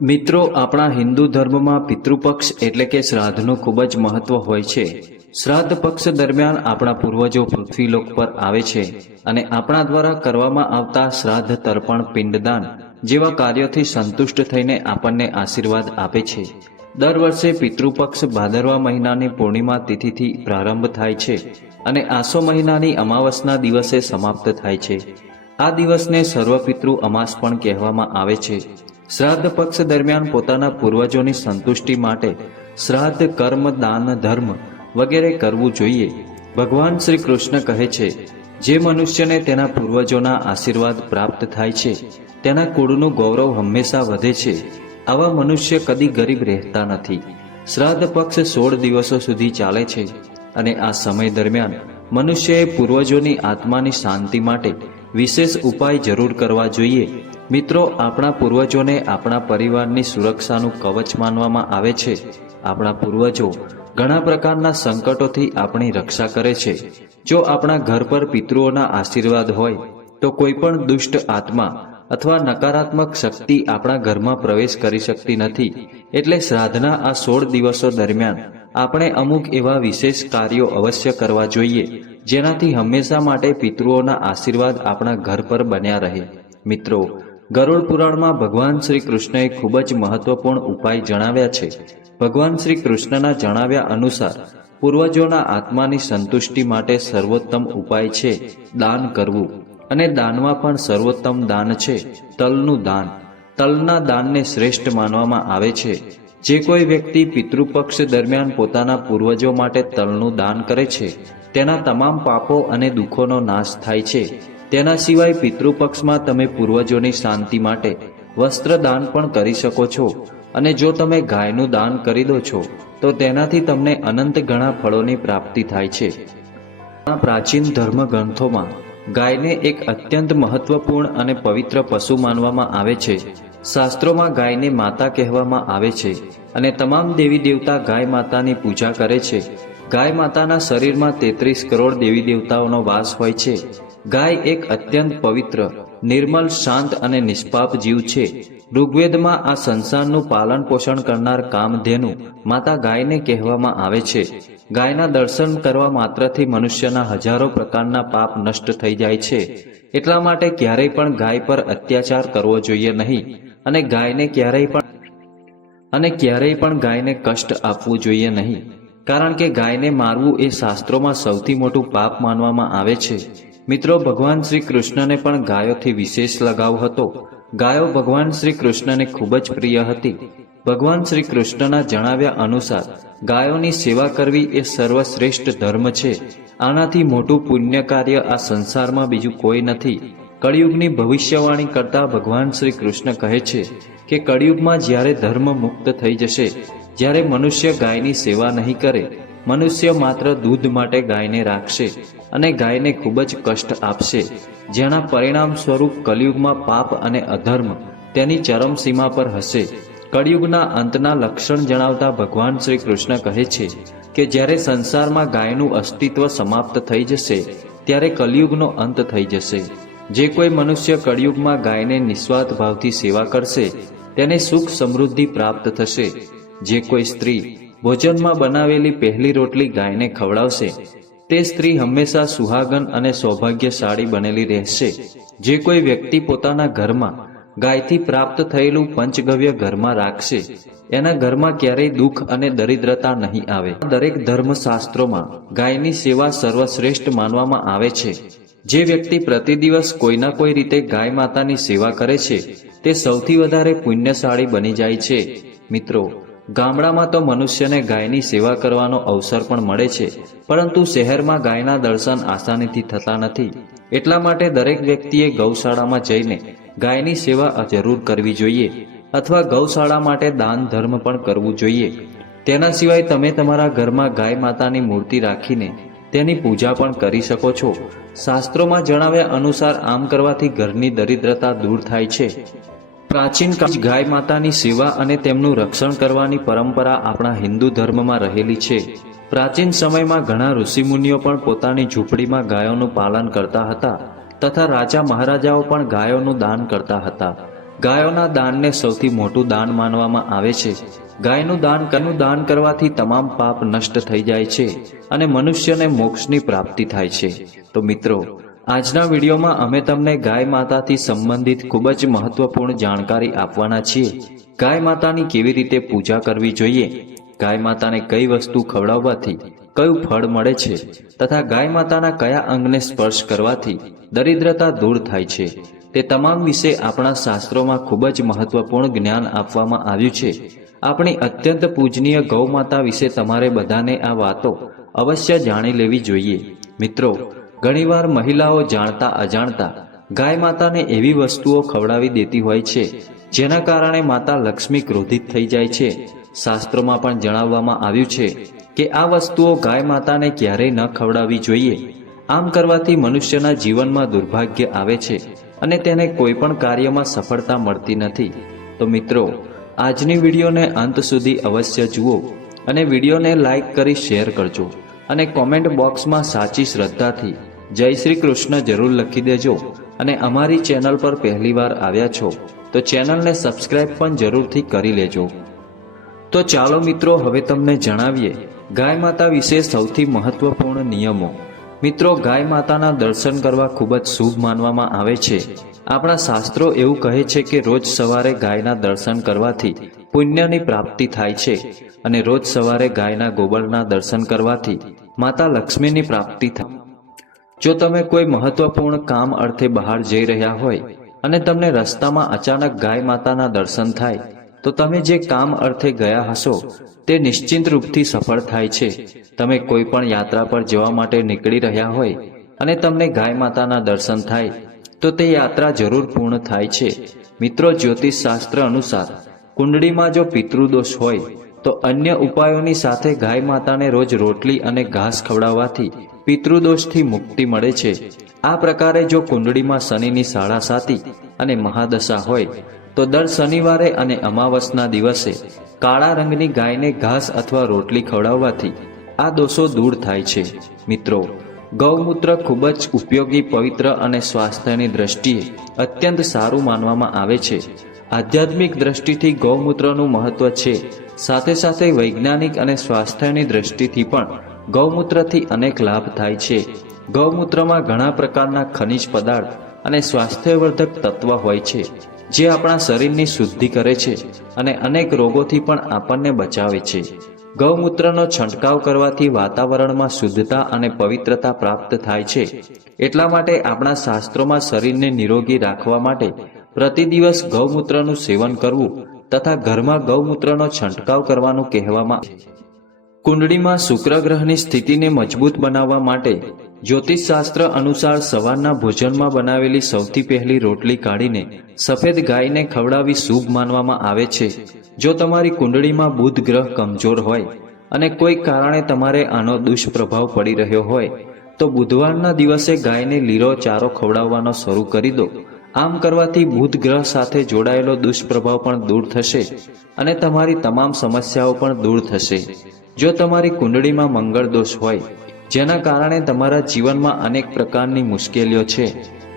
મિત્રો, આપણા હિન્દુ ધર્મમાં પિતૃપક્ષ એટલે કે શ્રાદ્ધનું ખૂબ જ મહત્વ હોય છે. શ્રાદ્ધ પક્ષ દરમિયાન આપણા પૂર્વજો પૃથ્વીલોક પર આવે છે અને આપણા દ્વારા કરવામાં આવતા શ્રાદ્ધ, તર્પણ, પિંડદાન જેવા કાર્યોથી સંતુષ્ટ થઈને આપણને આશીર્વાદ આપે છે. દર વર્ષે પિતૃપક્ષ ભાદરવા મહિનાની પૂર્ણિમા તિથિથી પ્રારંભ થાય છે અને આસો મહિનાની અમાવસના દિવસે સમાપ્ત થાય છે. આ દિવસને સર્વપિતૃ અમાસ પણ કહેવામાં આવે છે. શ્રાદ્ધ પક્ષ દરમિયાન પોતાના પૂર્વજોની સંતુષ્ટિ માટે શ્રાદ્ધ, કર્મ, દાન, ધર્મ વગેરે કરવું જોઈએ. ભગવાન શ્રી કૃષ્ણ કહે છે, જે મનુષ્યને તેના પૂર્વજોના આશીર્વાદ પ્રાપ્ત થાય છે તેના કુળનું ગૌરવ હંમેશા વધે છે. આવા મનુષ્ય કદી ગરીબ રહેતા નથી. શ્રાદ્ધ પક્ષ 16 દિવસો સુધી ચાલે છે અને આ સમય દરમિયાન મનુષ્યએ પૂર્વજોની આત્માની શાંતિ માટે વિશેષ ઉપાય જરૂર કરવા જોઈએ. મિત્રો, આપણા પૂર્વજોને આપણા પરિવારની સુરક્ષાનું કવચ માનવામાં આવે છે. આપણા પૂર્વજો ઘણા પ્રકારના સંકટોથી આપણી રક્ષા કરે છે. જો આપણા ઘર પર પિતૃઓના આશીર્વાદ હોય તો કોઈ પણ દુષ્ટ આત્મા અથવા નકારાત્મક શક્તિ આપણા ઘરમાં પ્રવેશ કરી શકતી નથી. એટલે શ્રાદ્ધના આ 16 દિવસો દરમિયાન આપણે અમુક એવા વિશેષ કાર્યો અવશ્ય કરવા જોઈએ જેનાથી હંમેશા માટે પિતૃઓના આશીર્વાદ આપણા ઘર પર બન્યા રહે. મિત્રો, ગરુડ પુરાણમાં ભગવાન શ્રી કૃષ્ણએ ખૂબ જ મહત્વપૂર્ણ ઉપાય જણાવ્યા છે. ભગવાન શ્રી કૃષ્ણના જણાવ્યા અનુસાર પૂર્વજોના આત્માની સંતુષ્ટિ માટે સર્વોત્તમ ઉપાય છે દાન કરવું. અને દાનમાં પણ સર્વોત્તમ દાન છે તલનું દાન. તલના દાનને શ્રેષ્ઠ માનવામાં આવે છે. જે કોઈ વ્યક્તિ પિતૃપક્ષ દરમિયાન પોતાના પૂર્વજો માટે તલનું દાન કરે છે તેના તમામ પાપો અને દુઃખોનો નાશ થાય છે. તેના સિવાય પિતૃપક્ષમાં તમે પૂર્વજોની શાંતિ માટે વસ્ત્ર દાન પણ કરી શકો છો. અને જો તમે ગાયનું દાન કરી દો છો તો તેનાથી તમને અનંત ગણા ફળોની પ્રાપ્તિ થાય છે. આ પ્રાચીન ધર્મ ગ્રંથોમાં ગાયને એક અત્યંત મહત્વપૂર્ણ અને પવિત્ર પશુ માનવામાં આવે છે. શાસ્ત્રોમાં ગાયને માતા કહેવામાં આવે છે અને તમામ દેવી દેવતા ગાય માતાની પૂજા કરે છે. ગાય માતાના શરીરમાં 33 કરોડ દેવી દેવતાઓનો વાસ હોય છે. ગાય એક અત્યંત પવિત્ર, નિર્મલ, શાંત અને નિષ્પાપ જીવ છે. ઋગ્વેદમાં આ સંસારનું પાલન પોષણ કરનાર કામધેનુ માતા ગાયને કહેવામાં આવે છે. ગાયના દર્શન કરવા માત્રથી મનુષ્યના હજારો પ્રકારના પાપ નષ્ટ થઈ જાય છે. એટલા માટે ક્યારેય પણ ગાય પર અત્યાચાર કરવો જોઈએ નહીં અને ક્યારેય પણ ગાયને કષ્ટ આપવું જોઈએ નહીં. કારણ કે ગાયને મારવું એ શાસ્ત્રોમાં સૌથી મોટું પાપ માનવામાં આવે છે. મિત્રો, ભગવાન શ્રી કૃષ્ણને પણ ગાયોથી વિશેષ લગાવ હતો. ગાયો ભગવાન શ્રી કૃષ્ણને ખૂબ જ પ્રિય હતી. ભગવાન શ્રી કૃષ્ણના જણાવ્યા અનુસાર ગાયોની સેવા કરવી એ સર્વશ્રેષ્ઠ ધર્મ છે. આનાથી મોટું પુણ્ય કાર્ય આ સંસારમાં બીજું કોઈ નથી. કળિયુગની ભવિષ્યવાણી કરતા ભગવાન શ્રી કૃષ્ણ કહે છે કે કળિયુગમાં જ્યારે ધર્મ મુક્ત થઈ જશે, જ્યારે મનુષ્ય ગાયની સેવા નહીં કરે, મનુષ્ય માત્ર દૂધ માટે ગાયને રાખશે અને ગાયને ખૂબ જ કષ્ટ આપશે, જેના પરિણામ સ્વરૂપ કલિયુગમાં પાપ અને અધર્મ તેની ચરમસીમા પર હશે. કળિયુગના અંતના લક્ષણ જણાવતા ભગવાન શ્રી કૃષ્ણ કહે છે કે જ્યારે સંસારમાં ગાયનું અસ્તિત્વ સમાપ્ત થઈ જશે ત્યારે કલિયુગનો અંત થઈ જશે. જે કોઈ મનુષ્ય કળિયુગમાં ગાયને નિસ્વાર્થ ભાવથી સેવા કરશે તેને સુખ સમૃદ્ધિ પ્રાપ્ત થશે. જે કોઈ સ્ત્રી ભોજનમાં બનાવેલી પહેલી રોટલી ગાયને ખવડાવશે તે સ્ત્રી હંમેશા સુહાગન અને સૌભાગ્યશાળી બનેલી રહેશે. જે કોઈ વ્યક્તિ પોતાના ઘરમાં ગાયથી પ્રાપ્ત થયેલું પંચગવ્ય ઘરમાં રાખશે એના ઘરમાં ક્યારેય દુઃખ અને દરિદ્રતા નહીં આવે. દરેક ધર્મશાસ્ત્રોમાં ગાયની સેવા સર્વશ્રેષ્ઠ માનવામાં આવે છે. જે વ્યક્તિ પ્રતિદિવસ કોઈના કોઈ રીતે ગાય માતાની સેવા કરે છે તે સૌથી વધારે પુણ્યશાળી બની જાય છે. મિત્રો, ગામડામાં તો મનુષ્યને ગાયની સેવા કરવાનો અવસર પણ મળે છે, પરંતુ શહેરમાં ગાયના દર્શન આસાનીથી થતા નથી. એટલા માટે દરેક વ્યક્તિએ ગૌશાળામાં જઈને ગાયની સેવા જરૂર કરવી જોઈએ અથવા ગૌશાળા માટે દાન ધર્મ પણ કરવું જોઈએ. તેના સિવાય તમે તમારા ઘરમાં ગાય માતાની મૂર્તિ રાખીને તેની પૂજા પણ કરી શકો છો. શાસ્ત્રોમાં જણાવ્યા અનુસાર આમ કરવાથી ઘરની દરિદ્રતા દૂર થાય છે. પ્રાચીન કાળ ગાય માતાની સેવા અને તેમનું રક્ષણ કરવાની પરંપરા આપણા હિન્દુ ધર્મમાં રહેલી છે. પ્રાચીન સમયમાં ઘણા ઋષિમુનિઓ પણ પોતાની ઝૂંપડીમાં ગાયોનું પાલન કરતા હતા તથા રાજા મહારાજાઓ પણ ગાયોનું દાન કરતા હતા. ગાયોના દાનને સૌથી મોટું દાન માનવામાં આવે છે. ગાયનું દાન કરવાથી તમામ પાપ નષ્ટ થઈ જાય છે અને મનુષ્યને મોક્ષની પ્રાપ્તિ થાય છે. તો મિત્રો, આજના વિડીયોમાં અમે તમને ગાય માતાથી સંબંધિત ખૂબ જ મહત્વપૂર્ણ જાણકારી આપવાના છીએ. ગાય માતાની કેવી રીતે પૂજા કરવી જોઈએ, ગાય માતાને કઈ વસ્તુ ખવડાવવાથી કયું ફળ મળે છે તથા ગાય માતાના કયા અંગને સ્પર્શ કરવાથી દરિદ્રતા દૂર થાય છે, તે તમામ વિશે આપણા શાસ્ત્રોમાં ખૂબ જ મહત્વપૂર્ણ જ્ઞાન આપવામાં આવ્યું છે. આપણી અત્યંત પૂજનીય ગૌ માતા વિશે તમારે બધાને આ વાતો અવશ્ય જાણી લેવી જોઈએ. મિત્રો, ઘણીવાર મહિલાઓ જાણતા અજાણતા ગાય માતાને એવી વસ્તુઓ ખવડાવી દેતી હોય છે જેના કારણે માતા લક્ષ્મી ક્રોધિત થઈ જાય છે. શાસ્ત્રોમાં પણ જણાવવામાં આવ્યું છે કે આ વસ્તુઓ ગાય માતાને ક્યારેય ન ખવડાવવી જોઈએ. આમ કરવાથી મનુષ્યના જીવનમાં દુર્ભાગ્ય આવે છે અને તેને કોઈ પણ કાર્યમાં સફળતા મળતી નથી. તો મિત્રો, આજની વિડીયોને અંત સુધી અવશ્ય જુઓ અને વિડીયોને લાઈક કરી શેર કરજો અને કોમેન્ટ બોક્સમાં સાચી શ્રદ્ધાથી જય શ્રી કૃષ્ણ જરૂર લખી દેજો. અને અમારી ચેનલ પર પહેલીવાર આવ્યા છો તો ચેનલને સબસ્ક્રાઇબ પણ જરૂરથી કરી લેજો. તો ચાલો મિત્રો, હવે તમને જણાવીએ ગાય માતા વિશે સૌથી મહત્વપૂર્ણ નિયમો. મિત્રો, ગાય માતાના દર્શન કરવા ખૂબ જ શુભ માનવામાં આવે છે. આપણા શાસ્ત્રો એવું કહે છે કે રોજ સવારે ગાયના દર્શન કરવાથી પુણ્યની પ્રાપ્તિ થાય છે અને રોજ સવારે ગાયના ગોબરના દર્શન કરવાથી માતા લક્ષ્મીની પ્રાપ્તિ થાય. જો તમે કોઈ મહત્વપૂર્ણ કામ અર્થે બહાર જઈ રહ્યા હોય અને તમને રસ્તામાં અચાનક ગાય માતાના દર્શન થાય તો તમે જે કામ અર્થે ગયા હશો તે નિશ્ચિત રૂપથી સફળ થાય છે. તમે કોઈ પણ યાત્રા પર જવા માટે નીકળી રહ્યા હોય અને તમને ગાય માતાના દર્શન થાય તો તે યાત્રા જરૂર પૂર્ણ થાય છે. મિત્રો, જ્યોતિષ શાસ્ત્ર અનુસાર કુંડળીમાં જો પિતૃદોષ હોય તો અન્ય ઉપાયોની સાથે ગાય માતાને રોજ રોટલી અને ઘાસ ખવડાવવાથી પિતૃદોષથી મુક્તિ મળે છે. આ પ્રકારે જો કુંડળીમાં શનિની સાડાસાતી અને મહાદશા હોય તો દર શનિવારે અને અમાવસના દિવસે કાળા રંગની ગાયને ઘાસ અથવા રોટલી ખવડાવવાથી આ દોષો દૂર થાય છે. મિત્રો, ગૌમૂત્ર ખૂબ જ ઉપયોગી, પવિત્ર અને સ્વાસ્થ્યની દ્રષ્ટિએ અત્યંત સારું માનવામાં આવે છે. આધ્યાત્મિક દ્રષ્ટિથી ગૌમૂત્રનું મહત્વ છે, સાથે સાથે વૈજ્ઞાનિક અને સ્વાસ્થ્યની દ્રષ્ટિથી પણ ગૌમૂત્રથી અનેક લાભ થાય છે. ગૌમૂત્રમાં ઘણા પ્રકારના ખનિજ પદાર્થ અને સ્વાસ્થ્યવર્ધક તત્વ હોય છે જે આપણા શરીરની શુદ્ધિ કરે છે અને અનેક રોગોથી પણ આપણને બચાવે છે. ગૌમૂત્રનો છંટકાવ કરવાથી વાતાવરણમાં શુદ્ધતા અને પવિત્રતા પ્રાપ્ત થાય છે. એટલા માટે આપણા શાસ્ત્રોમાં શરીરને નિરોગી રાખવા માટે પ્રતિદિવસ ગૌમૂત્રનું સેવન કરવું તથા ઘરમાં ગૌમૂત્રનો છંટકાવ કરવાનું કહેવામાં આવે છે. કુંડળીમાં શુક્ર ગ્રહની સ્થિતિને મજબૂત બનાવવા માટે જ્યોતિષશાસ્ત્ર અનુસાર સવારના ભોજનમાં બનાવેલી સૌથી પહેલી રોટલી કાઢીને સફેદ ગાયને ખવડાવવી શુભ માનવામાં આવે છે. જો તમારી કુંડળીમાં બુધ ગ્રહ કમજોર હોય અને કોઈ કારણે તમારે આનો દુષ્પ્રભાવ પડી રહ્યો હોય તો બુધવારના દિવસે ગાયને લીલો ચારો ખવડાવવાનો શરૂ કરી દો. આમ કરવાથી બુધ ગ્રહ સાથે જોડાયેલો દુષ્પ્રભાવ પણ દૂર થશે અને તમારી તમામ સમસ્યાઓ પણ દૂર થશે. જો તમારી કુંડળીમાં મંગળ દોષ હોય જેના કારણે તમારા જીવનમાં અનેક પ્રકારની મુશ્કેલીઓ છે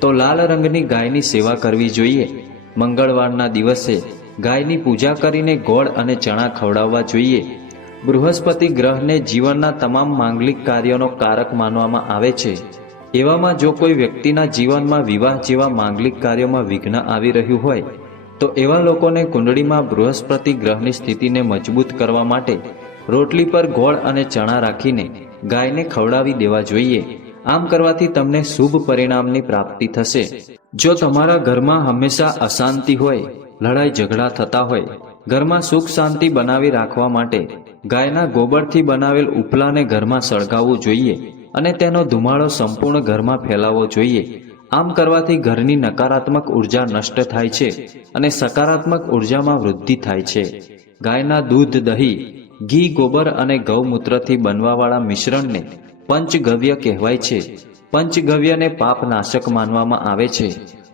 તો લાલ રંગની ગાયની સેવા કરવી જોઈએ. મંગળવારના દિવસે ગાયની પૂજા કરીને ગોળ અને ચણા ખવડાવવા જોઈએ. બૃહસ્પતિ ગ્રહને જીવનના તમામ માંગલિક કાર્યોનો કારક માનવામાં આવે છે. એવામાં જો કોઈ વ્યક્તિના જીવનમાં વિવાહ જેવા માંગલિક કાર્યોમાં વિઘ્ન આવી રહ્યું હોય તો એવા લોકોને કુંડળીમાં બૃહસ્પતિ ગ્રહની સ્થિતિને મજબૂત કરવા માટે રોટલી પર ગોળ અને ચણા રાખીને ગાયને ખવડાવી દેવા જોઈએ. આમ કરવાથી તમને શુભ પરિણામની પ્રાપ્તિ થશે. જો તમારા ઘરમાં હંમેશા અશાંતિ હોય, લડાઈ ઝઘડા થતા હોય, ઘરમાં સુખ શાંતિ બનાવી રાખવા માટે ગાયના ગોબરથી બનાવેલ ઉપલાને ઘરમાં સળગાવવું જોઈએ અને તેનો ધુમાડો સંપૂર્ણ ઘરમાં ફેલાવવો જોઈએ. આમ કરવાથી ઘરની નકારાત્મક ઉર્જા નષ્ટ થાય છે અને સકારાત્મક ઉર્જામાં વૃદ્ધિ થાય છે. ગાયના દૂધ, દહીં, ઘી, ગોબર અને ગૌમૂત્રથી બનવાવાળા મિશ્રણને પંચગવ્ય કહેવાય છે. પંચગવ્યને પાપનાશક માનવામાં આવે છે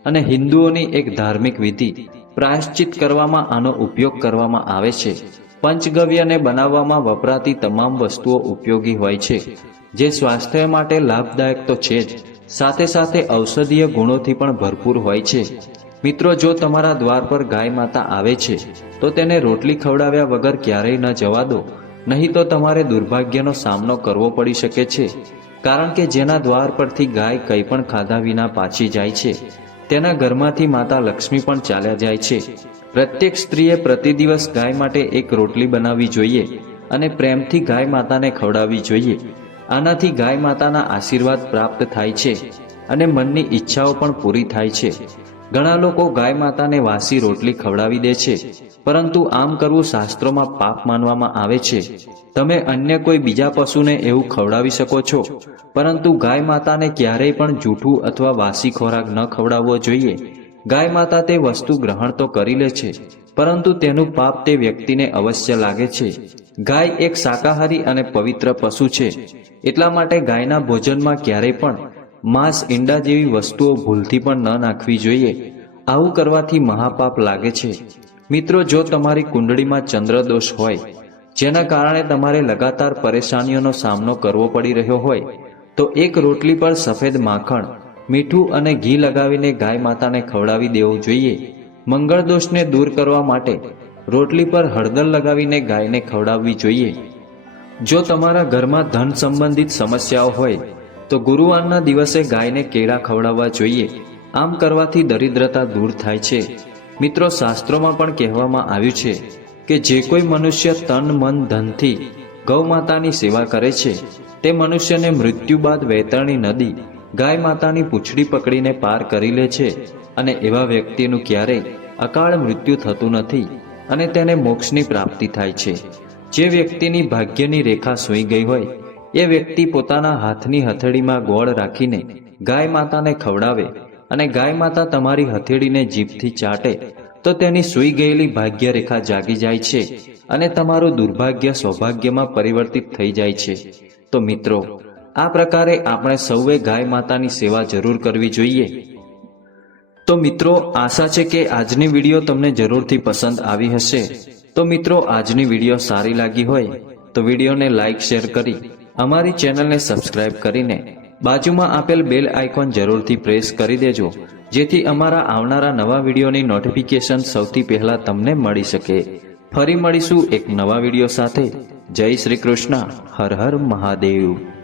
અને હિન્દુઓની એક ધાર્મિક વિધિ પ્રાયશ્ચિત કરવામાં આનો ઉપયોગ કરવામાં આવે છે. પંચગવ્યને બનાવવામાં વપરાતી તમામ વસ્તુઓ ઉપયોગી હોય છે, જે સ્વાસ્થ્ય માટે લાભદાયક તો છે જ, સાથે સાથે ઔષધીય ગુણોથી પણ ભરપૂર હોય છે. મિત્રો, જો તમારા દ્વાર પર ગાય માતા આવે છે તો તેને રોટલી ખવડાવ્યા વગર ક્યારેય ન જવા દો, નહીં તો તમારે દુર્ભાગ્યનો સામનો કરવો પડી શકે છે. કારણ કે જેના દ્વાર પરથી ગાય કંઈ પણ ખાધા વિના પાછી જાય છે તેના ઘરમાંથી માતા લક્ષ્મી પણ ચાલ્યા જાય છે. પ્રત્યેક સ્ત્રીએ પ્રતિદિવસ ગાય માટે એક રોટલી બનાવવી જોઈએ અને પ્રેમથી ગાય માતાને ખવડાવવી જોઈએ. આનાથી ગાય માતાના આશીર્વાદ પ્રાપ્ત થાય છે અને મનની ઈચ્છાઓ પણ પૂરી થાય છે. ઘણા લોકો ગાય માતાને વાસી રોટલી ખવડાવી દે છે, પરંતુ આમ કરવું શાસ્ત્રોમાં પાપ માનવામાં આવે છે. તમે અન્ય કોઈ બીજા પશુને એવું ખવડાવી શકો છો, પરંતુ ગાય માતાને ક્યારેય પણ જૂઠું અથવા વાસી ખોરાક ન ખવડાવવો જોઈએ. ગાય માતા તે વસ્તુ ગ્રહણ તો કરી લે છે, પરંતુ તેનું પાપ તે વ્યક્તિને અવશ્ય લાગે છે. ગાય એક શાકાહારી અને પવિત્ર પશુ છે, એટલા માટે ગાયના ભોજનમાં ક્યારેય પણ માંસ, ઈંડા જેવી વસ્તુઓ ભૂલથી પણ ન નાખવી જોઈએ. આવું કરવાથી મહાપાપ લાગે છે. મિત્રો, જો તમારી કુંડળીમાં ચંદ્રદોષ હોય, જેના કારણે તમારે લગાતાર પરેશાનીઓનો સામનો કરવો પડી રહ્યો હોય, તો એક રોટલી પર સફેદ માખણ, મીઠું અને ઘી લગાવીને ગાય માતાને ખવડાવી દેવું જોઈએ. મંગળ દોષને દૂર કરવા માટે રોટલી પર હળદર લગાવીને ગાયને ખવડાવવી જોઈએ. જો તમારા ઘરમાં ધન સંબંધિત સમસ્યાઓ હોય તો ગુરુવારના દિવસે ગાયને કેળા ખવડાવવા જોઈએ. આમ કરવાથી દરિદ્રતા દૂર થાય છે. મિત્રો, શાસ્ત્રોમાં પણ કહેવામાં આવ્યું છે કે જે કોઈ મનુષ્ય તન, મન, ધનથી ગૌ માતાની સેવા કરે છે તે મનુષ્યને મૃત્યુ બાદ વૈતરણી નદી ગાય માતાની પૂંછડી પકડીને પાર કરી લે છે અને એવા વ્યક્તિનું ક્યારેય અકાળ મૃત્યુ થતું નથી અને તેને મોક્ષની પ્રાપ્તિ થાય છે. જે વ્યક્તિની ભાગ્યની રેખા સૂઈ ગઈ હોય એ વ્યક્તિ પોતાના હાથની હથેળીમાં ગોળ રાખીને ગાય માતાને ખવડાવે અને ગાય માતા તમારી હથેળીને જીભથી ચાટે તો તેની સૂઈ ગયેલી ભાગ્ય રેખા જાગી જાય છે અને તમારું દુર્ભાગ્ય સૌભાગ્યમાં પરિવર્તિત થઈ જાય છે. તો મિત્રો, આ પ્રકારે આપણે સૌએ ગાય માતાની સેવા જરૂર કરવી જોઈએ. તો મિત્રો, આશા છે કે આજની વિડીયો તમને જરૂરથી પસંદ આવી હશે. તો મિત્રો, આજની વિડીયો સારી લાગી હોય તો વિડીયોને લાઈક, શેર કરી અમારી ચેનલને સબસ્ક્રાઇબ કરીને બાજુમાં આપેલ બેલ આઇકોન જરૂરથી પ્રેસ કરી દેજો, જેથી અમારા આવનારા નવા વિડીયોની નોટિફિકેશન સૌથી પહેલા તમને મળી શકે. ફરી મળીશું એક નવા વિડીયો સાથે. જય શ્રી કૃષ્ણ. હર હર મહાદેવ.